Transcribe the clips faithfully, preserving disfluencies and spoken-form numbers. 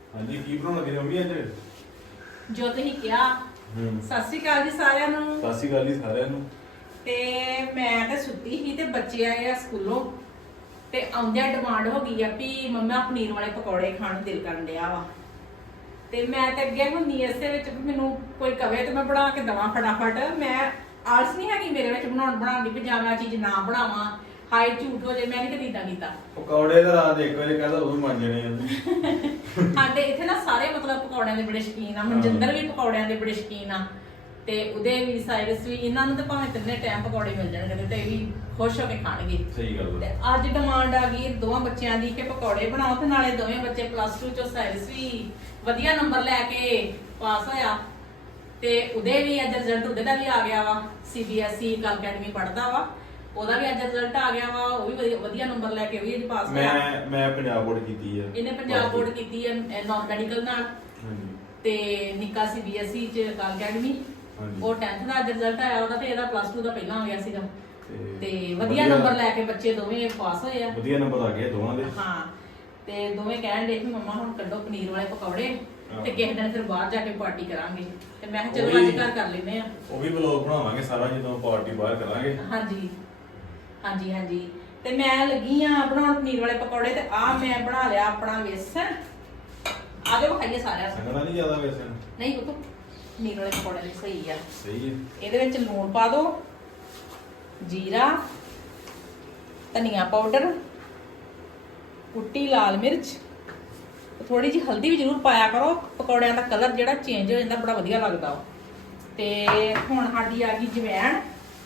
ਹਾਂਜੀ ਕੀ ਬਣਾਉਣਾ ਕਿ ਮੰਮੀ ਅੱਜ ਜੋ ਤੁਸੀਂ ਕਿਹਾ। ਹੂੰ ਸਤਿ ਸ਼੍ਰੀ ਅਕਾਲ ਜੀ ਸਾਰਿਆਂ ਨੂੰ। ਸਤਿ ਸ਼੍ਰੀ ਅਕਾਲ ਜੀ ਸਾਰਿਆਂ ਨੂੰ। ਤੇ ਮੈਂ ਤਾਂ ਸੁੱਤੀ ਸੀ ਤੇ ਬੱਚੇ ਆਏ ਆ ਸਕੂਲੋਂ ਤੇ ਆਉਂਦਿਆਂ ਡਿਮਾਂਡ ਹੋ ਗਈ ਆ ਵੀ ਮੰਮਾ ਪਨੀਰ ਵਾਲੇ ਪਕੌੜੇ ਖਾਣ ਨੂੰ ਦਿਲ ਕਰਨ ਡਿਆ ਵਾ। ਤੇ ਮੈਂ ਤੇ ਅੱਗੇ ਹੁੰਦੀ ਇਸੇ ਵਿੱਚ ਵੀ ਮੈਨੂੰ ਕੋਈ ਕਵੇ ਤੇ ਮੈਂ ਬਣਾ ਕੇ ਦਵਾਂ ਫਟਾਫਟ। ਮੈਂ ਆਲਸ ਨਹੀਂ ਹੈਗੀ ਮੇਰੇ ਵਿੱਚ ਬਣਾਉਣ ਬਣਾਉਣ ਦੀ ਵੀ ਜਾਂ ਮੈਂ ਚੀਜ਼ ਨਾ ਬਣਾਵਾਂ, ਹਾਏ ਝੂਠ ਹੋ ਜੇ, ਮੈਂ ਨਹੀਂ ਕਦੀ ਏਦਾਂ ਕੀਤਾ। ਪਕੌੜੇ ਤਾਂ ਰਾਤ ਇੱਕ ਵਜੇ ਕਹਿੰਦਾ ਉਦੋਂ ਮੰਨ ਜਾਣੇ ਆ। ਸਾਡੇ ਇੱਥੇ ਨਾ ਸਾਰੇ ਮਤਲਬ ਪਕੌੜਿਆਂ ਦੇ ਬੜੇ ਸ਼ੌਕੀਨ ਆ। ਮਨਜਿੰਦਰ ਵੀ ਪਕੌੜਿਆਂ ਦੇ ਬੜੇ ਸ਼ੌਕੀਨ ਆ ਤੇ ਉਹਦੇ ਵੀ ਸਾਇਰਸ ਵੀ, ਇਹਨਾਂ ਨੂੰ ਤਾਂ ਭਾਵੇਂ ਤਿੰਨੇ ਟਾਈਮ ਪਕੌੜੇ ਮਿਲ ਜਾਣਗੇ ਤੇ ਇਹ ਵੀ ਖੁਸ਼ ਹੋ ਕੇ ਖਾਣਗੇ। ਸਹੀ ਗੱਲ ਤੇ ਹੈ। ਅੱਜ ਡਿਮਾਂਡ ਆ ਗਈ ਦੋਵਾਂ ਬੱਚਿਆਂ ਦੀ ਕਿ ਪਕੌੜੇ ਬਣਾਓ ਤੇ ਨਾਲੇ ਦੋਵੇਂ ਬੱਚੇ ਪਲੱਸ ਟੂ ਚੋਂ ਸਾਇਰਸ ਵੀ ਵਧੀਆ ਨੰਬਰ ਲੈ ਕੇ ਪਾਸ ਹੋਇਆ ਤੇ ਉਹਦੇ ਵੀ ਅੱਜ ਰਿਜ਼ਲਟ ਉਹਦੇ ਦਾ ਵੀ ਆ ਗਿਆ ਵਾ। ਸੀ ਬੀ ਐਸ ਈ ਕਲ ਅਕੈਡਮੀ ਪੜ੍ਹਦਾ ਵਾ, ਉਹਦਾ ਵੀ ਅੱਜ ਰਿਜ਼ਲਟ ਆ ਗਿਆ ਵਾ। ਉਹ ਵੀ ਵਧੀਆ ਵਧੀਆ ਨੰਬਰ ਲੈ ਕੇ ਉਹ ਵੀ ਅੱਜ ਪਾਸ ਹੋਇਆ। ਮੈਂ ਮੈਂ ਪੰਜਾਬ ਬੋਰਡ ਕੀਤੀ ਆ। ਇਹਨੇ ਪੰਜਾਬ ਬੋਰਡ ਕੀਤੀ ਹੈ ਨਾਨ ਮੈਡੀਕਲ ਨਾਲ ਹਾਂਜੀ ਤੇ ਨਿੱਕਾ ਸੀ ਬੀ ਐਸ ਈ ਚ ਕਲ ਅਕੈਡਮੀ। ਹਾਂਜੀ ਉਹ ਟੈਂਥ ਦਾ ਅੱਜ ਰਿਜ਼ਲਟ ਆਇਆ ਉਹਦਾ ਤੇ ਇਹਦਾ ਪਲੱਸ ਟੂ ਦਾ ਪਹਿਲਾਂ ਹੋ ਗਿਆ ਸੀਗਾ ਤੇ ਤੇ ਵਧੀਆ ਨੰਬਰ ਲੈ ਕੇ ਬੱਚੇ ਦੋਵੇਂ ਪਾਸ ਹੋਏ ਆ। ਵਧੀਆ ਨੰਬਰ ਆ ਗਏ ਦੋਵਾਂ ਦੇ। ਹਾਂ ਤੇ ਦੋਵੇਂ ਕਹਿਣ ਦੇ ਕਿ ਮੰਮਾ ਹੁਣ ਕੱਢੋ ਪਨੀਰ ਵਾਲੇ ਪਕੌੜੇ ਤੇ ਕਿਸੇ ਦਿਨ ਫਿਰ ਬਾਹਰ ਜਾ ਕੇ ਪਾਰਟੀ ਕਰਾਂਗੇ। ਤੇ ਮੈਂ ਕਿਹਾ ਚਲੋ ਅੱਜ ਘਰ ਕਰ ਲੈਨੇ ਆ। ਉਹ ਵੀ ਵਲੌਗ ਬਣਾਵਾਂਗੇ ਸਾਰਾ ਜਦੋਂ ਪਾਰਟੀ ਬਾਹਰ ਕਰਾਂਗੇ। ਹਾਂਜੀ ਹਾਂਜੀ ਹਾਂਜੀ ਤੇ ਮੈਂ ਲੱਗੀ ਆ ਬਣਾਉਣ ਪਨੀਰ ਵਾਲੇ ਪਕੌੜੇ ਤੇ ਆ ਮੈਂ ਬਣਾ ਲਿਆ ਆਪਣਾ ਵੇਸਣ। ਆ ਜਾਓ ਖਾਈਏ ਸਾਰਿਆਂ ਨੂੰ। ਸੰਗਣਾ ਨਹੀਂ ਜ਼ਿਆਦਾ ਵੈਸੇ। ਨਹੀਂ ਉਹ ਪਨੀਰ ਵਾਲੇ ਪਕੌੜੇ ਲਈ ਸਹੀ ਆ। ਸਹੀ ਹੈ। ਇਹਦੇ ਵਿੱਚ ਲੂਣ ਪਾ ਦਿਓ, ਜੀਰਾ, ਧਨੀਆ ਪਾਊਡਰ, ਕੁੱਟੀ ਲਾਲ ਮਿਰਚ, ਥੋੜੀ ਜਿਹੀ ਹਲਦੀ ਵੀ ਜ਼ਰੂਰ ਪਾਇਆ ਕਰੋ। ਪਕੌੜਿਆਂ ਦਾ ਕਲਰ ਜਿਹੜਾ ਚੇਂਜ ਹੋ ਜਾਂਦਾ ਬੜਾ ਵਧੀਆ ਲੱਗਦਾ। ਤੇ ਹੁਣ ਸਾਡੀ ਆ ਗਈ ਜਵੈਣ।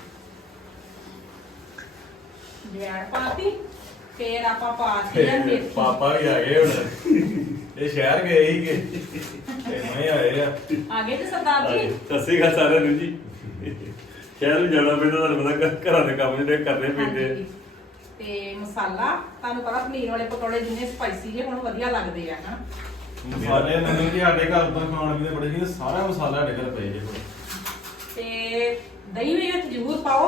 ਜਵੈਣ ਪਾਤੀ ਫੇਰ ਆਪਾਂ ਪਾਤੀ ਆ ਮੇਥੀ। ਪਾਪਾ ਵੀ ਆ ਗਏ ਹੁਣ। ਇਹ ਸ਼ਹਿਰ ਗਏ ਸੀਗੇ ਤੇ ਮੈਂ ਆਏ ਆ। ਆ ਗਏ ਤੇ ਸਰਦਾਰ ਜੀ। ਸਤਿ ਸ਼੍ਰੀ ਅਕਾਲ ਸਾਰਿਆਂ ਨੂੰ ਜੀ। ਸ਼ਹਿਰ ਨੂੰ ਜਾਣਾ ਪੈਂਦਾ, ਤੁਹਾਨੂੰ ਪਤਾ ਘ- ਘਰਾਂ ਦੇ ਕੰਮ ਜਿਹੜੇ ਕਰਨੇ ਪੈਂਦੇ ਆ। ਹਾਂਜੀ। ਤੇ ਮਸਾਲਾ ਤੁਹਾਨੂੰ ਪਤਾ ਪਨੀਰ ਵਾਲੇ ਪਕੌੜੇ ਜਿੰਨੇ ਸਪਾਈਸੀ ਜੇ ਹੁਣ ਵਧੀਆ ਲੱਗਦੇ ਆ ਨਾ। ਮਸਾਲੇ ਨਵੇਂ ਕਿ ਸਾਡੇ ਘਰ ਤਾਂ ਖਾਣ ਪੀਣ ਦੇ ਬੜੇ ਜੀ ਸਾਰਾ ਮਸਾਲਾ ਸਾਡੇ ਘਰ ਪਏ ਜੇ। ਤੇ ਦਹੀਂ ਵੀ ਵਿੱਚ ਜ਼ਰੂਰ ਪਾਓ।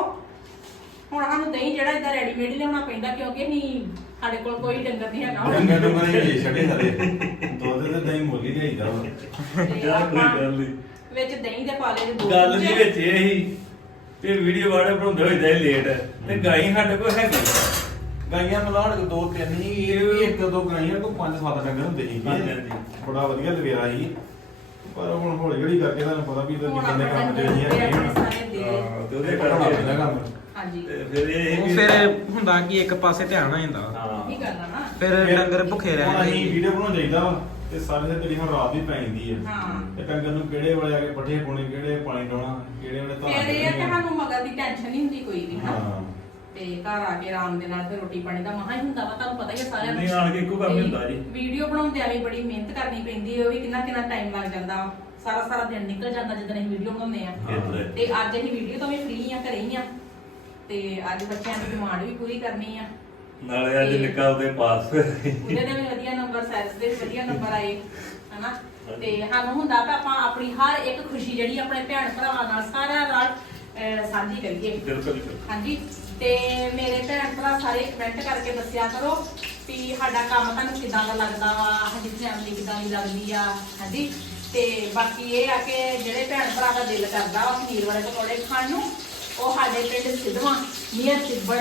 ਹੁਣ ਸਾਨੂੰ ਦਹੀਂ ਜਿਹੜਾ ਇਦਾਂ ਰੈਡੀਮੇਡ ਹੀ ਲਿਆਉਣਾ ਪੈਂਦਾ ਕਿਉਂਕਿ ਨਹੀਂ ਸਾਡੇ ਕੋਲ ਕੋਈ ਡੰਗਰ ਨਹੀਂ ਹੈਗਾ। ਡੰਗਰ ਡੰਗਰ ਹੀ ਛੱਡੇ ਸਾਰੇ ਦੁੱਧ ਤੇ ਦਹੀਂ ਮੁੱਲ ਹੀ ਲਿਆਈਦਾ ਵਾ। ਤੇ ਯਾਰ ਕੋਈ ਆਪਾਂ ਗੱਲ ਨਹੀਂ। ਵਿੱਚ ਦਹੀਂ ਦੇ ਪਾ ਲਏ ਦੋ ਗੱਲ ਚਮਚੇ। ਦੇ ਵਿੱਚ ਇਹ ਹੀ ਤੇ ਵੀਡੀਓ ਵਾੜੇ ਬਣਾਉਂਦੇ ਹੋਏ ਜਾਈ ਲੇਟ ਤੇ ਗਾਈ ਸਾਡੇ ਕੋਲ ਹੈਗੀ। ਗਾਈਆਂ ਮਲਾੜ ਦੋ ਤਿੰਨ ਹੀ ਇਹ ਵੀ ਇੱਕ ਦੋ ਗਾਈਆਂ ਕੋ ਪੰਜ ਸੱਤ ਡੰਗਰ ਹੁੰਦੇ ਸੀ। ਹਾਂਜੀ, ਹਾਂਜੀ। ਬੜਾ ਵਧੀਆ ਲਵੇਰਾ ਸੀ ਪਰ ਹੁਣ ਹੌਲੀ ਹੌਲੀ ਕਰਕੇ ਤੁਹਾਨੂੰ ਪਤਾ ਵੀ ਇਹਦਾ ਹੁਣ ਨਿਕਲਣੇ ਆਪਾਂ ਕੰਮ ਦੇ ਡੰਗਰ ਨਹੀਂ ਦੇ ਹੈਗੇ ਆਪਣੇ ਸਾਰੇ ਦੇ। ਹਾਂ, ਤੇ ਉਹਦੇ ਕਰਨਾ ਕਰਕੇ ਪੈਂਦਾ ਕੰਮ। ਹਾਂਜੀ ਤੇ ਫਿਰ ਇਹ ਉਹ ਵੀ- ਫਿਰ ਹੁੰਦਾ ਕਿ ਇੱਕ ਪਾਸੇ ਧਿਆਨ ਹੋ ਜਾਂਦਾ ਹਾਂ ਕੀ ਕਰਨਾ ਨਾ। ਫਿਰ ਡੰਗਰ ਭੁੱਖੇ ਹੁਣ ਰਹਿੰਦੇ ਅਸੀਂ ਵੀਡੀਓ ਬਣਾਉਣਾ ਚਾਹੀਦਾ ਵਾ ਤੇ ਸਾਰੇ ਤੇ ਤੇਰੀ ਹੁਣ ਰਾਤ ਵੀ ਪੈ ਜਾਂਦੀ ਹੈ। ਹਾਂ ਤੇ ਡੰਗਰ ਨੂੰ ਕਿਹੜੇ ਵੇਲੇ ਆ ਕੇ ਪੱਠੇ ਪਾਉਣੇ, ਕਿਹੜੇ ਪਾਣੀ ਡਾਉਣਾ, ਕਿਹੜੇ ਵੇਲੇ ਧਾਰ ਫਿਰ ਇਹ ਆ ਕਿ ਕੱਢਣੀ ਆ। ਸਾਨੂੰ ਮਗਰ ਦੀ ਟੈਨਸ਼ਨ ਨਹੀਂ ਹੁੰਦੀ ਕੋਈ ਵੀ ਹਾਂ। ਹਾਂ ਤੇ ਘਰ ਆ ਕੇ ਆਰਾਮ ਦੇ ਨਾਲ ਫਿਰ ਰੋਟੀ ਪਾਣੀ ਦਾ ਮਹਾ ਹੀ ਹੁੰਦਾ ਵਾ। ਤੁਹਾਨੂੰ ਪਤਾ ਹੀ ਹੈ ਸਾਰਿਆਂ ਨਹੀਂ ਆਣ ਕੇ ਇੱਕੋ ਕੰਮ ਹੀ ਹੁੰਦਾ ਜੀ। ਵੀਡੀਓ ਬਣਾਉਂਦਿਆਂ ਵੀ ਬੜੀ ਮਿਹਨਤ ਕਰਨੀ ਪੈਂਦੀ ਹੈ। ਉਹ ਵੀ ਕਿੰਨਾ ਕਿੰਨਾ ਟਾਈਮ ਲੱਗ ਜਾਂਦਾ ਵਾ। ਸਾਰਾ ਸਾਰਾ ਦਿਨ ਨਿਕਲ ਜਾਂਦਾ ਜਦੋਂ ਅਸੀਂ ਵੀਡੀਓ ਬਣਾਉਂਦੇ ਆ। ਇਹ ਤਾਂ ਹੈ। ਤੇ ਅੱਜ ਅਸੀਂ ਵੀਡੀਓ ਤੋਂ ਵੀ ਫ੍ਰੀ ਆ, ਘਰੇ ਹੀ ਆ। ਤੇ ਅੱਜ ਬੱਚਿਆਂ ਦੀ ਡਿਮਾਂਡ ਵੀ ਪੂਰੀ ਕਰਨੀ ਆ। ਨਾਲੇ ਅੱਜ ਨਿੱਕਾ ਉਹਦੇ ਪਾਸ ਹੋਇਆ ਸੀ। ਉਹਦੇ ਦੇ ਵੀ ਵਧੀਆ ਨੰਬਰ, ਸਾਇੰਸ ਦੇ ਵੀ ਵਧੀਆ ਨੰਬਰ ਆਏ ਹਨਾ। ਤੇ ਸਾਨੂੰ ਹੁੰਦਾ ਕਿ ਆਪਾਂ ਆਪਣੀ ਹਰ ਇੱਕ ਖੁਸ਼ੀ ਜਿਹੜੀ ਆਪਣੇ ਭੈਣ ਭਰਾਵਾਂ ਨਾਲ ਸਾਰਿਆਂ ਨਾਲ ਅਹ, ਸਾਂਝੀ ਕਰੀਏ। ਬਿਲਕੁਲ ਹਾਂਜੀ ਤੇ ਮੇਰੇ ਭੈਣ ਭਰਾ ਸਾਰੇ ਕਮੈਂਟ ਕਰਕੇ ਦੱਸਿਆ ਕਰੋ ਵੀ ਸਾਡਾ ਕੰਮ ਤੁਹਾਨੂੰ ਕਿਦਾਂ ਦਾ ਲੱਗਦਾ ਵਾ, ਸਾਡੀ ਫੈਮਿਲੀ ਕਿਦਾਂ ਦੀ ਲੱਗਦੀ ਆ। ਹਾਂਜੀ ਤੇ ਬਾਕੀ ਇਹ ਆ ਕਿ ਜਿਹੜੇ ਭੈਣ ਭਰਾ ਦਾ ਦਿਲ ਕਰਦਾ ਵਾ ਪਨੀਰ ਵਾਲੇ ਪਕੌੜੇ ਖਾਣ ਨੂੰ, ਉਹ ਸਾਡੇ ਪਿੰਡ ਸਿੱਧਵਾਂ ਨੀਅਰ ਸਿੱਬੜ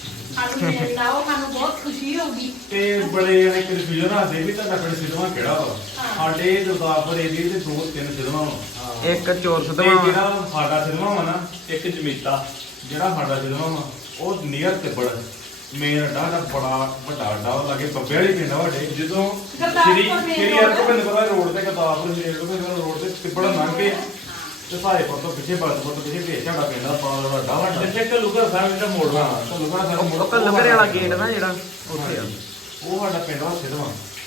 ਸਾਨੂੰ ਮਿਲ ਲਾਓ, ਸਾਨੂੰ ਬਹੁਤ ਖੁਸ਼ੀ ਹੋਊਗੀ। ਤੇ ਬੜੇ ਜਣੇ ਕਨਫਿਊਜ਼ਨ ਆਦੇ ਵੀ ਤੁਹਾਡਾ ਪਿੰਡ ਸਿੱਧਵਾਂ ਕਿਹੜਾ ਵਾ। ਹਾਂ। ਸਾਡੇ ਦਰਦਾਪੁਰ ਏਰੀਏ ਦੇ ਦੋ ਤਿੰਨ ਸਿੱਧਵਾਂ ਵਾ। ਇੱਕ ਚੋਰ ਤੇ ਸਦਵਾ ਜਿਹੜਾ ਸਾਡਾ ਸਿੱਧਵਾਂ ਵਾ ਨਾ, ਇੱਕ ਜਮੀਤਾ ਜਿਹੜਾ ਸਾਡਾ ਸਿੱਧਵਾਂ ਵਾ ਉਹ ਨੀਅਰ ਤਿੱਬੜ ਮੇਨ ਅੱਡਾ ਦਾ ਬੜਾ ਵੱਡਾ ਅੱਡਾ ਵਾ ਲਾਗੇ ਬੱਬੇ ਵਾਲੀ ਪਿੰਡ ਆ ਸਾਡੇ। ਜਦੋਂ ਗੁਰਦਾਸਪੁਰ ਸ਼੍ਰੀ main ਸ਼੍ਰੀ road। ਹਰਗੋਬਿੰਦ ਪਤਾ ਰੋਡ ਤੇ ਗੁਰਦਾਸਪੁਰ ਸ਼੍ਰੀ ਹਰਗੋਬਿੰਦ ਰੋਡ ਤੇ ਤਿੱਬੜ ਲੰਘ ਕੇ ਤੇ ਸਾਰੇਪੁਰ ਤੋਂ ਪਿੱਛੇ ਬਲਦਪੁਰ ਤੋਂ ਪਿੱਛੇ ਭੇਜ ਝਾੜਾ ਪਿੰਡ ਦਾ ਪਾਲਾ ਦਾ ਅੱਡਾ ਵੱਡਾ। ਜਿੱਥੇ ਕਲੂਗਾ ਸਾਹਿਬ ਜਿਹੜਾ ਮੋੜ ਵਾ ਹਾਂ ਤੁਹਾਨੂੰ ਕਹਿੰਦਾ ਸਾਨੂੰ ਉਹ ਕੱਲਗਰੇ ਵਾਲਾ ਗੇਟ ਨਾ ਜਿਹੜਾ ਉੱਥੇ ਆ। ਉਹ ਸਾਡਾ ਪਿੰਡ ਵਾ ਸਿੱਧਵਾਂ।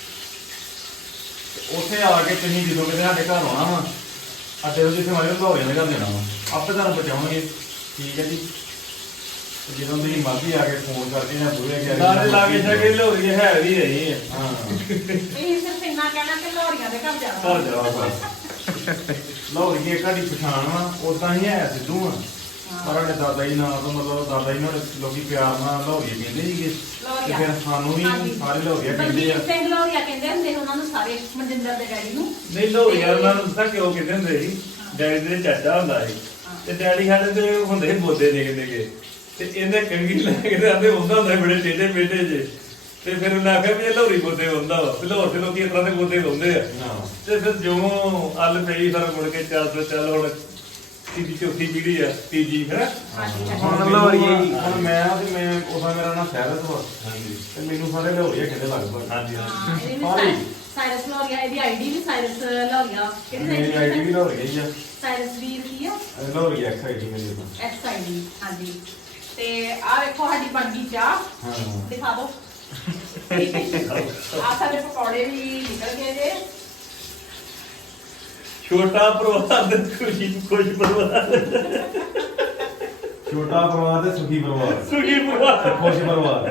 ਤੇ ਉੱਥੇ ਆ ਕੇ ਤੁਸੀਂ ਜਦੋਂ ਕਿਤੇ ਸਾਡੇ ਘਰ ਆਉਣਾ ਵਾ ਅੱਡੇ ਤੋਂ ਜਿੱਥੇ ਮਾਰੇ ਲੋਹਰੇ ਨੇ ਘਰ ਦੇਣਾ ਵਾ ਆਪੇ ਤੁਹਾਨੂੰ ਬਚਾਉਣਗੇ। ਠੀਕ ਹੈ ਜੀ। ਤੇ ਜਦੋਂ ਤੁਸੀਂ ਮਾਝੀ ਆ ਕੇ ਫੋਨ ਕਰਕੇ ਜਾਂ ਬੁਰੇ ਕੇ ਨਾਲੇ ਲਾਗੇ ਛਾਗੇ ਲੋਰੀ ਹੈ ਵੀ ਰਹੀ ਹੈ। ਹਾਂ ਇਹ ਸਿਰਫ ਇੰਨਾ ਕਹਿਣਾ ਕਿ ਲੋਰੀਆਂ ਦੇ ਘਰ ਜਾਣਾ। ਘਰ ਜਾਓ ਬਸ। ਲੋਹਰੀ ਦੀ ਘਾੜੀ ਪਛਾਣ ਵਾ ਉਦਾਂ ਹੀ ਹੈ ਸਿੱਧੂ ਆ। ਹਾਂ ਪਰ ਸਾਡੇ ਦਾਦਾ ਜੀ ਨਾਲ ਤੋਂ ਮਤਲਬ ਦਾਦਾ ਜੀ ਨਾਲ ਲੋਕੀ ਪਿਆਰ ਨਾਲ ਲਾਹੌਰੀਆ ਕਹਿੰਦੇ ਸੀਗੇ ਤੇ ਲਾਹੌਰੀਆ। ਫਿਰ ਸਾਨੂੰ ਵੀ ਹਾਂਜੀ। ਸਾਰੇ ਲਾਹੌਰੀਆ ਕਹਿੰਦੇ ਆ ਬਲਜੀਤ ਸਿੰਘ ਲਾਹੌਰੀਆ ਕਹਿੰਦੇ ਹੁੰਦੇ ਉਹਨਾਂ ਨੂੰ ਸਾਰੇ ਮਨਜਿੰਦਰ ਦੇ ਡੈਡੀ ਨੂੰ ਨਹੀਂ ਲੋਰੀਆ ਉਹਨਾਂ ਨੂੰ ਦੱਸਾਂ ਕਿਉਂ ਕਹਿੰਦੇ ਹੁੰਦੇ ਸੀ ਡੈਡੀ ਦੇ ਚਾਚਾ ਹੁੰਦਾ ਸੀ ਤੇ ਡੈਡੀ ਸਾਡੇ ਤੇ ਹੁੰਦੇ ਸੀ ਬੋਦੇ ਨਿੱਕੇ ਨਿੱਕੇ ਤੇ ਇਹਨੇ ਕੰਗੀ ਲੈ ਕੇ ਤੇ ਆਂਦੇ ਹੁੰਦਾ ਹੁੰਦਾ ਸੀ ਬੜੇ ਟੇਢੇ ਮੇਢੇ ਜੇ ਤੇ ਫਿਰ ਉਹਨੇ ਆਖਿਆ ਵੀ ਇਹ ਲੋਰੀ ਬੋਦੇ ਹੁੰਦਾ ਵਾ ਤੇ ਲਾਹੌਰ ਦੇ ਲੋਕੀ ਇਸ ਤਰ੍ਹਾਂ ਦੇ ਬੋਦੇ ਹੁੰਦੇ ਆ ਤੇ ਫਿਰ ਜਿਉਂ ਅੱਲ ਪਈ ਫਿਰ ਮੁੜ ਕੇ ਚੱਲ ਤੇ ਚੱਲ ਹੁਣ ਤੀਜੀ ਚੌਥੀ ਪੀੜੀ ਆ ਤੀਜੀ ਹੈ ਹਾਂਜੀ ਹੁਣ ਲਾਹੌਰੀਆ ਜੀ। ਹੁਣ ਮੈਂ ਤੇ ਮੈਂ ਉਹਦਾ ਮੇਰਾ ਨਾਮ ਸਹਿਰਤ ਵਾ ਹਾਂਜੀ ਤੇ ਮੈਨੂੰ ਸਾਰੇ ਲਾਹੌਰੀਆ ਕਹਿੰਦੇ ਲਗਭਗ ਹਾਂਜੀ ਹਾਂ, ਇਹਦੀ ਵੀ ਸਾਰੇ। ਸਾਇ- ਸਾਇਰਸ ਲਾਹੌਰੀਆ ਇਹਦੀ ਆਈਡੀ ਵੀ ਸਾਇਰਸ ਲਾਹੌਰੀਆ ਕਿਹੜੀ ਮੇਰੀ ਆਈਡੀ ਵੀ ਲਾਹੌਰੀਆ ਹੀ ਆ ਸਾਇਰਸ ਵੀਰ ਕੀ ਆ ਲਾਹੌਰੀਆ ਐਕਸ ਆਈਡੀ ਮੇਰੀ ਤਾਂ ਐਕਸ ਆਈਡੀ ਹਾਂਜੀ ਤੇ ਆ ਵੇਖੋ ਸਾਡੀ ਬਣ ਗਈ ਚਾਹ ਹਾਂ ਦਿਖਾ ਦਿਓ ਆ ਸਾਡੇ ਪਕੌੜੇ ਵੀ ਨਿਕਲ ਗਏ ਜੇ ਛੋਟਾ ਪਰਿਵਾਰ ਦੇ ਖੁਸ਼ੀ ਖੁਸ਼ ਪਰਿਵਾਰ ਛੋਟਾ ਪਰਿਵਾਰ ਤੇ ਸੁਖੀ ਪਰਿਵਾਰ ਸੁਖੀ ਪਰਿਵਾਰ ਖੁਸ਼ ਪਰਿਵਾਰ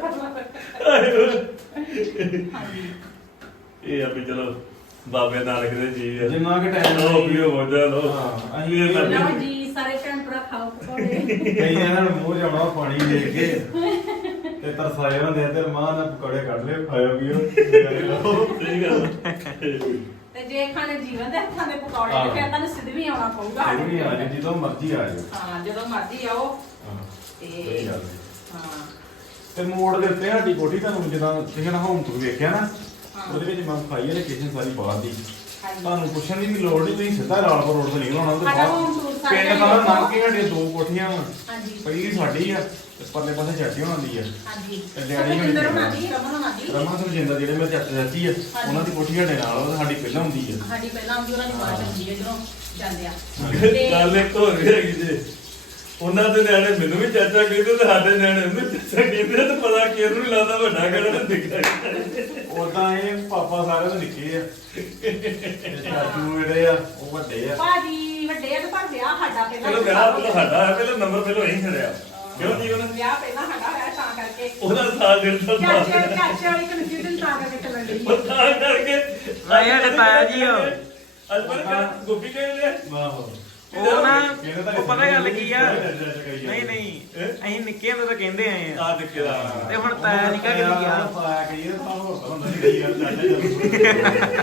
ਹਾਂਜੀ ਇਹ ਆ ਵੀ ਚਲੋ ਬਾਬੇ ਨਾਨਕ ਦੇ ਜੀ ਆ ਜਿੰਨਾ ਕਿ ਟਾਈਮ ਲੋ ਪੀਓ ਹੋ ਜਾ ਲੋ ਹਾਂ, ਅਸੀਂ ਇਹ ਇਹ ਲਓ ਜੀ ਸਾਰੇ ਭੈਣ ਭਰਾ ਖਾਓ ਪਕੌੜੇ ਕਈ ਇਹਨਾਂ ਨੂੰ ਮੂੰਹ ਜਾਣਾ ਪਾਣੀ ਦੇ ਕੇ ਤੇ ਤਰਸਾਏ ਹੁੰਦੇ ਆ ਤੇ ਮਾਂ ਨੇ ਪਕੌੜੇ ਕੱਢ ਲਏ ਖਾਇਓ ਪੀਓ ਸਹੀ ਗੱਲ ਆ। ਤੇ ਜੇ ਖਾਣੇ ਜੀਵਨ ਦੇ ਹੱਥਾਂ ਦੇ ਪਕੌੜੇ ਤੇ ਫਿਰ ਤੁਹਾਨੂੰ ਸਿੱਧ ਵੀ ਆਉਣਾ ਪਊਗਾ ਇਹ ਵੀ ਆ ਜੀ ਜਦੋਂ ਮਰਜ਼ੀ ਆ ਜਾਓ ਹਾਂ ਜਦੋਂ ਮਰਜ਼ੀ ਆਓ ਹਾਂ ਤੇ ਸਹੀ ਗੱਲ ਹੈ। ਹਾਂ ਤੇ ਮੋੜ ਦੇ ਉੱਤੇ ਸਾਡੀ ਕੋਠੀ ਤੁਹਾਨੂੰ ਜਿੱਦਾਂ ਤੁਸੀਂ ਨਾ ਹੋਮ ਤੋਂ ਵੇਖਿਆ ਨਾ ਹਾਂ। ਉਹਦੇ ਵਿੱਚ ਮੈਂ ਖਾਈ ਹੈ ਕਿਚਨ ਸਾਰੀ ਬਾਹਰ ਦੀ ਹਾਂਜੀ। ਤੁਹਾਨੂੰ ਪੁੱਛਣ ਦੀ ਵੀ ਲੋੜ ਨਹੀਂ ਤੁਸੀਂ ਸਿੱਧਾ ਰਾਲਪੁਰ ਰੋਡ ਤੋਂ ਨਿਕਲਣਾ ਉਹਦੇ ਸਾਡਾ home tour ਸਾਡਾ ਪਿੰਡ ਹੀ ਨਾਲ ਆ। ਲੰਘ ਕੇ ਸਾਡੀਆਂ ਦੋ ਕੋਠੀਆਂ ਵਾ ਹਾਂਜੀ ਪਹਿਲੀ ਸਾਡੀ ਆ ਤੇ ਪਰਲੇ ਪਾਸੇ ਚਾਟੀ ਹੋਣਾ ਦੀ ਆ ਹਾਂਜੀ ਤੇ ਡੈਡੀ ਹੋਣੀ ਸੁਖਜਿੰਦਰ ਦੀ ਹੋਣਾ ਆ। ਦੀ ਰਮਨ ਹੋਣਾ ਦੀ ਰਮਨ ਸੁਖਜਿੰਦਰ ਜਿਹੜੇ ਮੇਰੇ ਚਾਚੇ ਚਾਚੀ ਆ ਹਾਂਜੀ। ਉਹਨਾਂ ਦੀ ਕੋਠੀ ਸਾਡੇ ਨਾਲ ਉਹ ਸਾਡੀ ਪਹਿਲਾਂ ਹੁੰਦੀ ਆ ਸਾਡੀ ਪਹਿਲਾਂ ਆਉਂਦੀ ਉਹਨਾਂ ਦੀ ਮਾਂ ਚੰਗੀ ਹੈ ਜਦੋਂ ਜਾਂਦੇ ਆ ਗੱਲ ਇੱਕ ਹੋਰ ਵੀ ਹੈਗੀ ਜੇ ਉਹਨਾਂ ਦੇ ਨਿਆਣੇ ਮੈਨੂੰ ਵੀ ਚਾਚਾ ਕਹਿੰਦੇ ਤੇ ਸਾਡੇ ਨਿਆਣੇ ਉਹਨੂੰ ਚਾਚਾ ਕਹਿੰਦੇ ਤੇ ਪਤਾ ਕਿਹਨੂੰ ਨੀ ਲੱਗਦਾ ਵੱਡਾ ਕਿਹੜਾ ਤੇ ਨਿੱਕਾ ਉਦਾਂ ਇਹ ਪਾਪਾ ਸਾਰੇ ਤੋਂ ਨਿੱਕੇ ਆ ਤੇ ਚਾਚੂ ਜਿਹੜੇ ਆ ਉਹ ਵੱਡੇ ਆ ਭਾਜੀ ਵੱਡੇ ਆ ਤੇ ਪਰ ਵਿਆਹ ਸਾਡਾ ਪਹਿਲਾਂ ਚਲੋ ਵਿਆਹ ਪਹਿਲਾਂ ਸਾਡਾ ਹੈ ਪਹਿਲਾਂ ਨੰਬਰ ਪਹਿਲਾਂ ਹੀ ਖੜਿਆ ਕਿਉਂ ਜੀ ਉਹਨਾਂ ਵਿਆਹ ਪਹਿਲਾਂ ਸਾਡਾ ਹੋਇਆ ਤਾਂ ਕਰਕੇ ਉਹਦਾ ਸਾਲ ਡੇਢ ਸਾਲ ਚਾਚੇ ਬਾਅਦ ਚਾਚੇ ਵਾਲੀ ਕਨਫਿਊਜ਼ਨ ਤਾਂ ਕਰਕੇ ਚੱਲਣ ਡਈ ਉਹ ਤਾਂ ਕਰਕੇ ਆਏ ਸਾਡੇ ਤਾਇਆ ਜੀ ਉਹ। ਅੱਜ ਮੈਂ ਗੋਪੀ ਕਹਿੰਦੇ ਆਹੋ ਉਹ ਨਾ ਕਹਿੰਦੇ ਤਾਂ ਉਹ ਪਤਾ ਗੱਲ ਕੀ ਆ ਨਹੀਂ ਨਹੀਂ ਨਹੀਂ ਅਸੀਂ ਨਿੱਕੇ ਹੁੰਦੇ ਤਾਂ ਕਹਿੰਦੇ ਆਏ ਆ ਆ ਦੇਖੇ ਦਾ ਤੇ ਹੁਣ ਤਾਇਆ ਨਿੱਕਾ ਕਿੱਥੇ ਗਿਆ ਤਾਇਆ ਕਹੀਏ ਤਾਂ ਹੋਰ ਪਤਾ ਹੁੰਦਾ ਨਹੀਂ ਕਹੀ ਯਾਰ ਚਾਚਾ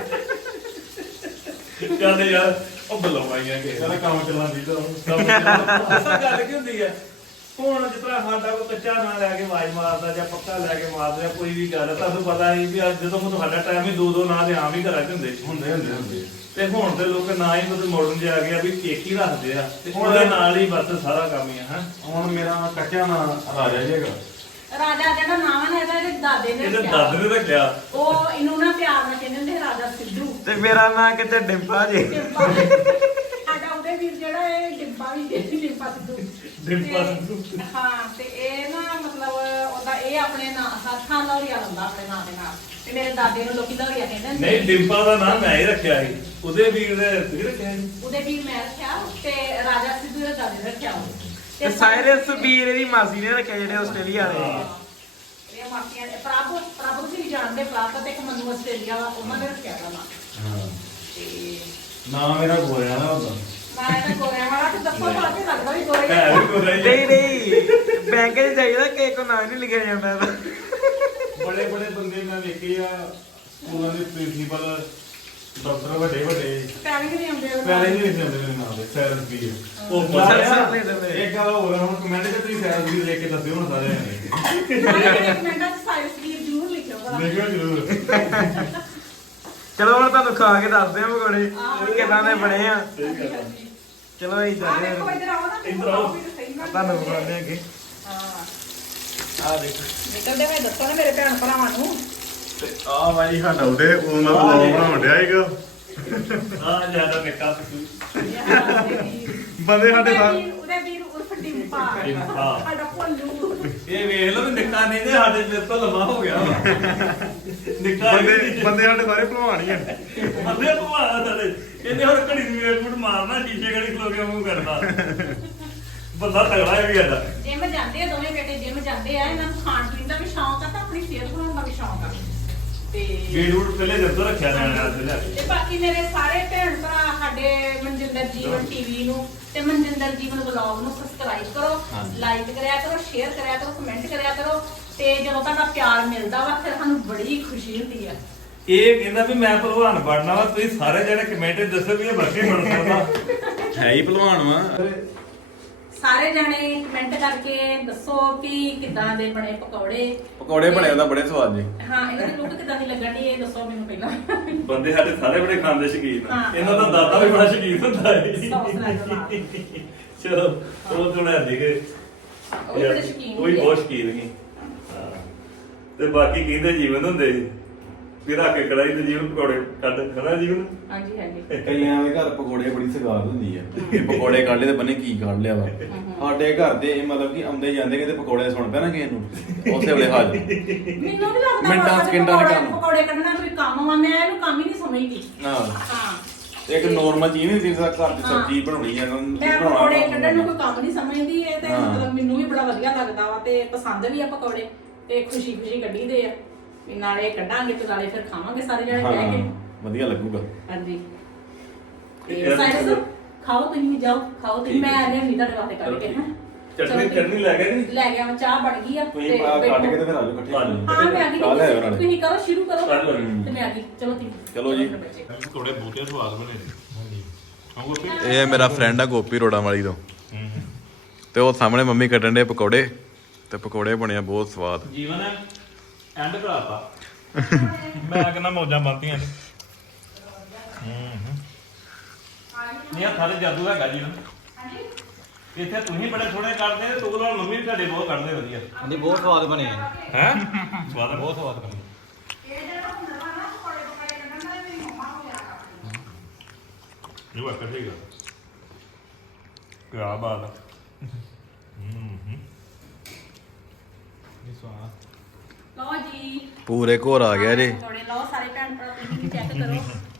ਜੀ ਚੱਲ ਯਾਰ ਉਹ ਬੁਲਾਵਾਈਆਂ ਕਿ ਕਹਿੰਦਾ ਕੰਮ ਚੱਲਣਾ ਚਾਹੀਦਾ ਅਸਲ ਗੱਲ ਕੀ ਹੁੰਦੀ ਆ ਹੁਣ ਜਿਸ ਤਰ੍ਹਾਂ ਸਾਡਾ ਕੋਈ ਕੱਚਾ ਨਾ ਲੈ ਕੇ ਆਵਾਜ਼ ਮਾਰਦਾ ਜਾਂ ਪੱਕਾ ਲੈ ਕੇ ਮਾਰਦਾ ਕੋਈ ਵੀ ਗੱਲ ਤੁਹਾਨੂੰ ਪਤਾ ਹੀ ਵੀ ਅੱਜ ਜਦੋਂ ਤੋਂ ਸਾਡਾ ਟਾਈਮ ਹੀ ਦੋ ਦੋ ਨਾਂ ਦੇ ਆਮ ਹੀ ਘਰਾਂ 'ਚ ਹੁੰਦੇ ਸੀ ਹੁੰਦੇ ਹੁੰਦੇ ਹੁੰਦੇ ਤੇ ਹੁਣ ਤੇ ਲੋਕ ਨਾ ਹੀ ਮਤਲਬ ਮਾਡਰਨ ਜਿਹਾ ਆ ਗਿਆ ਵੀ ਕੇਕ ਹੀ ਰੱਖਦੇ ਆ ਤੇ ਉਹਦੇ ਨਾਲ ਹੀ ਬਸ ਸਾਰਾ ਕੰਮ ਹੀ ਆ ਹਾਂ ਹੁਣ ਮੇਰਾ ਕੱਚਾ ਨਾਂ ਰਾਜਾ ਜੀ ਹੈਗਾ ਰਾਜਾ ਜਿਹੜਾ ਨਾਮ ਹੈ ਇਹਦਾ ਇਹਦੇ ਦਾਦੇ ਨੇ ਇਹਦੇ ਰੱਖਿਆ। ਦਾਦੇ ਨੇ ਰੱਖਿਆ ਉਹ ਇਹਨੂੰ ਨਾ ਪਿਆਰ ਨਾਲ ਕਹਿੰਦੇ ਹੁੰਦੇ ਰਾਜਾ ਸਿੱਧੂ ਤੇ ਮੇਰਾ ਨਾਂ ਕਿਤੇ ਡਿੰਪਾ ਜੇ ਡਿੰਪਾ ਸਾਡਾ ਉਹਦੇ ਵੀਰ ਜਿਹੜਾ ਇਹ ਡਿੰਪਾ ਵੀ ਡਿੰਪਾ ਸਿੱਧੂ ਡਿੰਪਾ ਤੇ- ਸਿੱਧੂ। ਹਾਂ ਤੇ ਇਹ ਨਾ ਮਤਲਬ ਉਹਦਾ ਇਹ ਆਪਣੇ ਨਾਂ ਸਾਥਾਂ ਲੌਰੀਆ ਲੰਦਾ ਆਪਣੇ ਨਾਂ ਦੇ ਨਾਲ ਤੇ ਮੇਰੇ ਦਾਦੇ ਨੂੰ ਲੋਕੀ ਲੌਰੀਆ ਕਹਿੰਦੇ ਹੁੰਦੇ ਨਹੀਂ ਡਿੰਪਾ ਦਾ ਨਾਮ ਮੈਂ ਹੀ ਰੱਖਿਆ ਸੀ ਉਹਦੇ ਵੀਰ ਦੇ ਤੁਸੀਂ ਰੱਖਿਆ ਸੀ ਉਹਦੇ ਵੀਰ ਮੈਂ ਰੱਖਿਆ ਤੇ ਰਾਜਾ ਸਿੱਧੂ ਦੇ ਦਾਦੇ ਨੇ ਰੱਖਿਆ ਉਹ। ਤੇ ਸਾਇਰਸ ਵੀਰ ਇਹਦੀ ਮਾਸੀ ਨੇ ਰੱਖਿਆ ਜਿਹੜੇ ਆਸਟ੍ਰੇਲੀਆ ਵਾਲੇ ਇਹ ਮਾਸੀਆਂ ਦੇ ਪ੍ਰਭ ਪ੍ਰਭ ਤੁਸੀਂ ਵੀ ਜਾਣਦੇ ਪ੍ਰਭ ਤੇ ਇੱਕ ਮੰਨੂ ਆਸਟ੍ਰੇਲੀਆ ਵਾ ਉਹਨਾਂ ਨੇ ਰੱਖਿਆ ਦਾ ਨਾਂ ਹਾਂ ਤੇ ਨਾਂ ਮੇਰਾ ਗੋਰਿਆ ਦਾ ਹੁੰਦਾ ਮੈਂ ਤਾਂ ਗੋਰਿਆਂ ਵਾਲਾ ਤੇ ਦੱਸੋ ਭਲਾ ਤੇ ਲੱਗਦਾ ਵੀ ਗੋਰੇ ਹੈ ਵੀ ਕੋਈ ਨਹੀਂ ਨਹੀਂ ਨਹੀਂ ਬੈਂਕ 'ਚ ਜਾਈਦਾ ਕਿ ਕੋ ਨਾਂ ਨਹੀਂ ਲਿਖਿਆ ਜਾਂਦਾ ਇਹਦਾ। ਬੜੇ ਬੜੇ ਬੰਦੇ ਮੈਂ ਵੇਖੇ ਆ ਸਕੂਲਾਂ ਦੇ ਪ੍ਰਿੰਸੀਪਲ ਡਾਕਟਰ ਵੱਡੇ ਵੱਡੇ ਪੈਲਿੰਗ ਨਹੀਂ ਆਉਂਦੇ ਪਹਿਲੇ ਨਹੀਂ ਲਿਖਦੇ ਹੁੰਦੇ ਮੇਰੇ ਨਾਮ ਦੇ ਸੈਰਸ ਵੀ ਉਹ ਸਰ ਬਸ ਸਰ ਲੈ ਦਿੰਦੇ ਇੱਕ ਗੱਲ ਹੋਰ ਹੁਣ ਕਮੈਂਟ 'ਚ ਤੁਸੀਂ ਸੈਰਸ ਵੀ ਲਿਖ ਕੇ ਦੱਸਿਓ ਹੁਣ ਸਾਰੇ ਜਣੇ ਸਾਰੇ ਕਮੈਂਟਾਂ 'ਚ ਸਾਇਰਸ ਵੀਰ ਜ਼ਰੂਰ ਲਿਖਿਓ ਭਲਾ ਲਿਖਿਓ ਜ਼ਰੂਰ ਚਲੋ ਹੁਣ ਤੁਹਾਨੂੰ ਖਾ ਕੇ ਦੱਸਦੇ ਆ ਪਕੌੜੇ ਆਹੋ। ਕਿਦਾਂ ਦੇ ਬਣੇ ਆ ਹਾਂਜੀ, ਹਾਂਜੀ। ਚਲੋ ਇਹ ਆਹ ਜਾਂਦੇ ਦੇਖੋ ਆ ਇੱਧਰ ਆਓ ਨਾ ਇੱਧਰ ਆਓ। ਤੁਹਾਨੂੰ ਬੁਲਾਉਂਦੇ ਅੱਗੇ ਹਾਂ ਆ ਦੇਖੋ ਨਿਕਲਦੇ ਹੋਏ ਦੱਸੋ ਨਾ ਮੇਰੇ ਭੈਣ ਭਰਾਵਾਂ ਨੂੰ ਆ ਵਾਜੀ ਸਾਡਾ ਉਹਦੇ ਉਹਨਾਂ ਬਲੌਗ ਬਣਾਉਣ ਡਿਆ ਹੈਗਾ ਆ ਜਿਆਦਾ ਨਿੱਕਾ ਸੀ ਬੰਦੇ ਸਾਡੇ ਉਹਦੇ ਨਾਲ ਵੀਰ- ਉਹਦੇ ਵੀਰ ਉਰਫ ਡਿੰਪਾ ਡਿੰਪਾ। ਸਾਡਾ ਭੋਲੂ ਇਹ ਵੇਖ ਲਓ ਵੀ ਨਿੱਕਾ ਨਹੀਂ ਤੇ ਸਾਡੇ ਮੇਰੇ ਤੋਂ ਲੰਮਾ ਹੋ ਗਿਆ ਵਾ। ਨਿੱਕਾ ਬੰਦੇ ਬੰਦੇ ਬੰਦੇ ਸਾਡੇ ਸਾਰੇ ਭਲਵਾਨ ਹੀ ਆ ਬੰਦੇ ਭਵਾ ਸਾਡੇ ਇਹਨੇ ਹੋਰ ਘੜੀ ਦੀ ਵੇਟ ਫੁੱਟ ਮਾਰਨਾ ਸ਼ੀਸ਼ੇ ਘੜੀ ਖਲੋ ਕੇ ਮੂੰਹ ਕਰਦਾ ਬੰਦਾ ਤਗੜਾ ਹੈ ਵੀ ਸਾਡਾ ਜਿਮ ਜਾਂਦੇ ਆ ਦੋਵੇਂ ਬੇਟੇ ਜਿਮ ਜਾਂਦੇ ਆ ਇਹਨਾਂ ਨੂੰ ਖਾਣ ਪੀਣ ਦਾ ਵੀ ਸ਼ੌਂਕ ਆ ਤੇ ਆਪਣੀ ਸਿਹਤ ਬਣਾਉਣ ਦਾ ਵੀ ਸ਼ੌਂਕ ਆ ਤੇ ਵੀ ਰੂਟ ਪਹਿਲੇ ਜਦੋਂ ਰੱਖਿਆ ਨਿਆਣਿਆਂ ਵਾਸਤੇ ਲਿਆ ਕੇ। ਤੇ ਬਾਕੀ ਮੇਰੇ ਸਾਰੇ ਭੈਣ ਭਰਾ ਸਾਡੇ ਮਨਜਿੰਦਰ ਜੀਵਨ ਟੀਵੀ ਨੂੰ ਤੇ ਮਨਜਿੰਦਰ ਜੀਵਨ ਵਲੌਗ ਨੂੰ ਸਬਸਕ੍ਰਾਈਬ ਕਰੋ, ਲਾਈਕ ਕਰਿਆ ਕਰੋ, ਸ਼ੇਅਰ ਕਰਿਆ ਕਰੋ, ਕਮੈਂਟ ਕਰਿਆ ਕਰੋ ਤੇ ਜਦੋਂ ਤੁਹਾਡਾ ਪਿਆਰ ਮਿਲਦਾ ਵਾ ਫਿਰ ਸਾਨੂੰ ਬੜੀ ਖੁਸ਼ੀ ਹੁੰਦੀ ਆ। ਇਹ ਕਹਿੰਦਾ ਵੀ ਮੈਂ ਭਲਵਾਨ ਬਣਨਾ ਵਾ, ਤੁਸੀਂ ਸਾਰੇ ਜਣੇ ਕਮੈਂਟ ਵਿੱਚ ਦੱਸੋ ਵੀ ਇਹ ਵਾਕਈ ਬਣ ਸਕਦਾ ਹੈ ਹੀ ਭਲਵਾਨ ਵਾ। ਸਾਰੇ ਜਣੇ ਕਮੈਂਟ ਕਰਕੇ ਦੱਸੋ ਕਿ ਕਿੱਦਾਂ ਦੇ ਬਣੇ ਪਕੌੜੇ। ਪਕੌੜੇ ਬਣੇ ਉਹਦਾ ਬੜੇ ਸਵਾਦ ਜੀ। ਹਾਂ, ਇਹਨਾਂ ਦੀ ਲੁੱਕ ਕਿੱਦਾਂ ਦੀ ਲੱਗਣ ਦੀ ਇਹ ਦੱਸੋ ਮੈਨੂੰ ਪਹਿਲਾਂ। ਬੰਦੇ ਸਾਡੇ ਸਾਰੇ ਬੜੇ ਖਾਂਦੇ ਸ਼ੌਕੀਨ ਆ। ਹਾਂ। ਇਹਨਾਂ ਦਾ ਦਾਦਾ ਵੀ ਬੜਾ ਸ਼ੌਕੀਨ ਹੁੰਦਾ ਹੈ ਸੌਸ ਨਾਲ ਬਣਾ। ਚਲੋ ਉਹ ਥੋੜਾ ਦੇਖੇ ਉਹ ਵੀ ਬੜੇ ਸ਼ੌਕੀਨ ਉਹ ਵੀ ਹੁੰਦੇ। ਬਹੁਤ ਸ਼ੌਕੀਨ ਸੀ। ਹਾਂ। ਤੇ ਬਾਕੀ ਕਹਿੰਦੇ ਜੀਵਨ ਹੁੰਦੇ ਸੀ ਵੀ ਰੱਖ ਕੇ ਕੜਾਈ ਤੇ ਜੀਵਨ ਪਕੌੜੇ ਕੱਢ ਖੜਾ ਜੀਵਨ। ਹਾਂਜੀ ਹਾਂਜੀ। ਕਈਆਂ ਦੇ ਘਰ ਪਕੌੜੇ ਬੜੀ ਸਵਾਦ ਹੁੰਦੀ ਆ। ਇਹ ਪਕੌੜੇ ਕੱਢ ਲਏ ਤੇ ਬੰਨੇ ਕੀ ਕੱਢ ਲਿਆ ਵਾ। ਸਾਡੇ ਘਰ ਦੇ ਮਤਲਬ ਕਿ ਆਉਂਦੇ ਜਾਂਦੇ ਕਿਤੇ ਪਕੌੜੇ ਸੁਣ ਪਿਆ ਨਾ ਕਿਸੇ ਨੂੰ ਉਸੇ ਵੇਲੇ ਹਾਜ਼ਰ। ਮੈਨੂੰ ਨਹੀਂ ਲੱਗਦਾ ਮਿੰਟਾਂ ਪਕੌੜੇ- ਸਕਿੰਟਾਂ ਦੇ ਕੰਮ। ਪਕੌੜੇ ਕੱਢਣਾ ਕੋਈ ਕੰਮ ਵਾ, ਮੈਂ ਇਹਨੂੰ ਕੰਮ ਹੀ ਨਹੀਂ ਸਮਝਦੀ। ਹਾਂ ਹਾਂ, ਇੱਕ ਨੋਰਮਲ ਚੀਜ਼ ਨਹੀਂ ਸੀ ਘਰ ਦੀ ਸਬਜ਼ੀ ਬਣਾਉਣੀ ਆ ਮੈਂ ਪਕੌੜੇ ਕੱਢਣ ਨੂੰ ਕੋਈ ਕੰਮ ਨਹੀਂ ਸਮਝਦੀ। ਇਹ ਤੇ ਹਾਂ। ਮਤਲਬ ਮੈਨੂੰ ਵੀ ਬੜਾ ਵਧੀਆ ਲੱਗਦਾ ਵਾ ਤੇ ਪਸੰਦ ਵੀ ਆ ਪਕੌੜੇ ਤੇ ਖੁਸ਼ੀ ਖੁਸ਼ੀ ਕੱਢੀਦੇ ਆ ਵੀ ਨਾਲੇ ਕੱਢਾਂਗੇ ਤੇ ਨਾਲੇ ਫਿਰ ਖਾਵਾਂਗੇ ਸਾਰੇ ਜਣੇ ਬਹਿ ਕੇ। ਵਧੀਆ ਲੱਗੂਗਾ। ਹਾਂਜੀ। ਇਹ ਤੇ ਸਾਈਡ ਤੋਂ ਖਾਓ, ਤੁਸੀਂ ਵੀ ਜਾਓ ਖਾਓ ਤੁਸੀਂ। ਮੈਂ ਲਿਆਉਣੀ ਤੁਹਾਡੇ ਵਾਸਤੇ ਕੱਢ ਕੇ। ਹਾਂ, ਚਟਨੀ ਚਟਨੀ ਲੈ ਗਏ ਕਿ ਲੈ ਗਿਆ, ਚਾਹ ਬਣ ਗਈ ਆ ਤੁਸੀਂ ਤੇ ਕੱਢ ਬੈਠੋ। ਕੇ ਤੇ ਫਿਰ ਆ ਜਾਓ ਇਕੱਠੇ। ਆ ਜਾਓ। ਹਾਂ, ਮੈਂ ਆ ਗਈ। ਚਾਹ ਲੈ ਆਇਓ ਨਾਲੇ। ਤੁਸੀਂ ਕਰੋ, ਸ਼ੁਰੂ ਕਰੋ ਕਰ ਲਓ। ਤੇ ਮੈਂ ਆ ਗਈ। ਚਲੋ ਤੁਸੀਂ ਚਲੋ ਜੀ। ਥੋੜੇ ਬੂਟੇ ਸਵਾਦ ਬਣੇ ਨੇ। ਹਾਂਜੀ ਆਉਂਗਾ ਫਿਰ ਇਹ ਮੇਰਾ ਫਰੈਂਡ ਆ ਗੋਪੀ ਰੋੜਾ ਵਾਲੀ ਤੋਂ ਤੇ ਉਹ ਸਾਹਮਣੇ ਮੰਮੀ ਕੱਢਣ ਦੇ ਪਕੌੜੇ ਤੇ ਪਕੌੜੇ ਬਣੇ ਆ ਬਹੁਤ ਸਵਾਦ। ਜੀਵਨ ਹੈ ਐਂਡ ਕਰਾਤਾ ਮੈਂ ਕਹਿੰਦਾ ਮੌਜਾਂ ਬੰਦੀਆਂ ਨੇ। ਹੂੰ ਇਹ ਥਾਲੇ ਜਾਦੂ ਹੈਗਾ ਜੀਵਨ। ਇੱਥੇ ਤੁਸੀਂ ਬੜੇ ਥੋੜੇ ਕਰਦੇ ਤੇ ਤੂੰ ਨਾਲ ਮੰਮੀ ਵੀ ਤੁਹਾਡੇ ਬਹੁਤ ਕੱਢਦੇ ਵਧੀਆ। ਹਾਂਜੀ ਬਹੁਤ ਸਵਾਦ ਬਣੇ ਆ। ਹੈ ਸਵਾਦ ਆ? ਬਹੁਤ ਸਵਾਦ ਬਣੇ। ਇਹ ਵਾ ਕੱਢੇਗਾ ਕੀ ਬਾਤ ਆ। ਹੂੰ ਹੂੰ ਇਹ ਸਵਾਦ। ਲਓ ਜੀ, ਪੂਰੇ ਘੋਰ ਆ ਗਿਆ ਜੀ। ਪਕੌੜੇ ਲਓ ਸਾਰੇ ਭੈਣ ਭਰਾ, ਤੁਸੀਂ ਵੀ ਚੈੱਕ ਕਰੋ।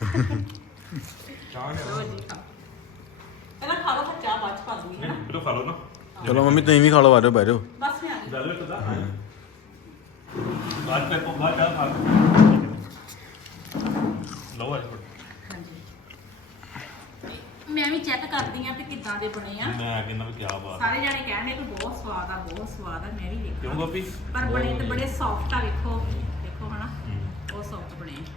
ਚਾਹ ਲਓ ਜੀ, ਖਾਓ। ਪਹਿਲਾਂ ਖਾ ਲਓ ਫਿਰ ਚਾਹ ਬਾਅਦ ਚ ਪਾ ਦੂੰਗੀ ਹੈ ਨਾ। ਇਹ ਖਾ ਲਓ ਨਾ। ਚਲੋ ਮੰਮੀ ਤੁਸੀਂ ਵੀ ਖਾ ਲਓ, ਆ ਜਾਓ ਬਹਿ ਜਾਓ। ਬਸ ਮੈਂ ਆ ਗਈ। ਚੱਲ ਪਤਾ ਬਾਅਦ ਪੇ ਕੋ ਬਾਅਦ ਚਾਹ ਖਾ ਲਓ ਅੱਜ ਹਾਂਜੀ। ਮੈਂ ਵੀ ਚੈੱਕ ਕਰਦੀ ਆ ਕਿ ਕਿੱਦਾਂ ਦੇ ਬਣੇ ਆ। ਮੈਂ ਕਹਿੰਦਾ ਵੀ ਕੀ ਬਾਤ ਆ। ਸਾਰੇ ਜਾਣੇ ਕਹਿੰਦੇ ਕਿ ਬਹੁਤ ਸਵਾਦ ਆ, ਬਹੁਤ ਸਵਾਦ ਆ। ਮੈਂ ਵੀ ਦੇਖਾਂ। ਕਿਉਂ ਗੋਪੀ? ਪਰ ਬਣੇ ਤੇ ਬੜੇ ਸੌਫਟ ਆ। ਵੇਖੋ ਦੇਖੋ ਹਨਾ, ਬਹੁਤ ਸੌਫਟ ਬਣੇ ਆ।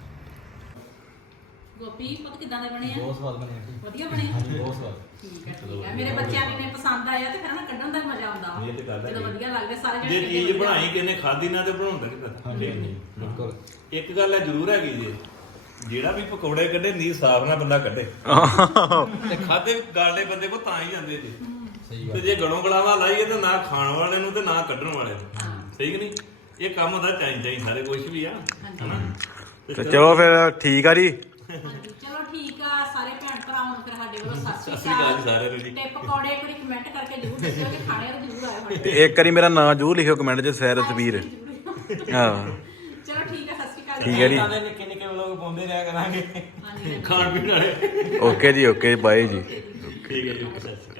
ਗੋਪੀ ਪੁੱਤ ਕਿੱਦਾਂ ਦੇ ਬਣੇ ਆ? ਬਹੁਤ ਸਵਾਦ ਬਣੇ ਆ। ਵਧੀਆ ਬਣੇ ਆ? ਹਾਂਜੀ ਬਹੁਤ ਸਵਾਦ। ਠੀਕ ਹੈ ਠੀਕ ਹੈ। ਮੇਰੇ ਬੱਚਿਆਂ ਨੂੰ ਨੇ ਪਸੰਦ ਆਇਆ ਤੇ ਫਿਰ ਨਾ ਕੱਢਣ ਦਾ ਮਜ਼ਾ ਆਉਂਦਾ ਵਾ। ਇਹ ਤੇ ਗੱਲ ਹੈ। ਜਦੋਂ ਵਧੀਆ ਲੱਗਦੇ ਸਾਰੇ ਜੇ ਜਾਣੇ ਚੀਜ਼ ਕਹਿੰਦੇ ਬਣਾਈ ਕਿਨੇ ਖਾਦੀ ਨਾ ਤੇ ਬਣਾਉਂਦਾ ਕਿ ਪਤਾ। ਹਾਂਜੀ ਹਾਂਜੀ ਬਿਲਕੁਲ। ਇੱਕ ਗੱਲ ਹੈ ਜ਼ਰੂਰ ਹੈਗੀ ਜੀ, ਜਿਹੜਾ ਵੀ ਪਕੌੜੇ ਕੱਢੇ ਨੀਂਹ ਸਾਫ ਨਾਲ ਬੰਦਾ ਕੱਢੇ ਤੇ ਖਾਦੇ ਗਾਲੇ ਬੰਦੇ ਕੋ ਤਾਂ ਹੀ ਜਾਂਦੇ ਜੀ। ਸਹੀ ਤੇ ਗੱਲ। ਜੇ ਗਲੋਂ ਗਲਾਵਾ ਲਾਈਏ ਤਾਂ ਨਾ ਖਾਣ ਵਾਲੇ ਨੂੰ ਤੇ ਨਾ ਕੱਢਣ ਵਾਲੇ ਨੂੰ। ਸਹੀ ਕਿ ਨਹੀਂ? ਇਹ ਕੰਮ ਹੁੰਦਾ ਚਾਹੀਦਾ ਹੀ ਸਾਰੇ ਕੁਝ ਵੀ ਆ ਹਨਾ। ਤੇ ਚਲੋ ਫਿਰ ਠੀਕ ਆ ਜੀ। ਹਾਂਜੀ, ਚਲੋ ਠੀਕ ਆ ਸਾਰੇ ਭੈਣ ਭਰਾ। ਹੁਣ ਫਿਰ ਸਾਡੇ ਵੱਲੋਂ ਸਤਿ ਸਤਿ ਸ਼੍ਰੀ ਸ਼੍ਰੀ ਅਕਾਲ ਜੀ ਅਕਾਲ ਸਾਰਿਆਂ ਨੂੰ ਜੀ। ਤੇ ਪਕੌੜੇ ਇੱਕ ਵਾਰੀ ਕਮੈਂਟ ਕਰਕੇ ਜ਼ਰੂਰ ਦੱਸਿਓ ਕਿ ਖਾਣੇ ਆ ਤਾਂ ਜ਼ਰੂਰ ਆਇਓ ਸਾਡੇ। ਤੇ ਇੱਕ ਵਾਰੀ ਮੇਰਾ ਨਾਮ ਜ਼ਰੂਰ ਲਿਖਿਓ ਕਮੈਂਟ 'ਚ, ਸੈਰ ਤਸਵੀਰ। ਹਾਂ ਚਲੋ ਠੀਕ ਆ, ਸਤਿ ਸ਼੍ਰੀ ਅਕਾਲ। ਠੀਕ ਹੈ ਜੀ। ਸਾਰੇ ਨਿੱਕੇ ਨਿੱਕੇ ਲੋਕ ਪਾਉਂਦੇ ਰਿਹਾ ਕਰਾਂਗੇ। ਹਾਂਜੀ ਖਾਣ ਪੀਣ ਵਾਲੇ ਓਕੇ ਜੀ, ਓਕੇ ਬਾਏ ਜੀ। ਠੀਕ ਹੈ ਜੀ।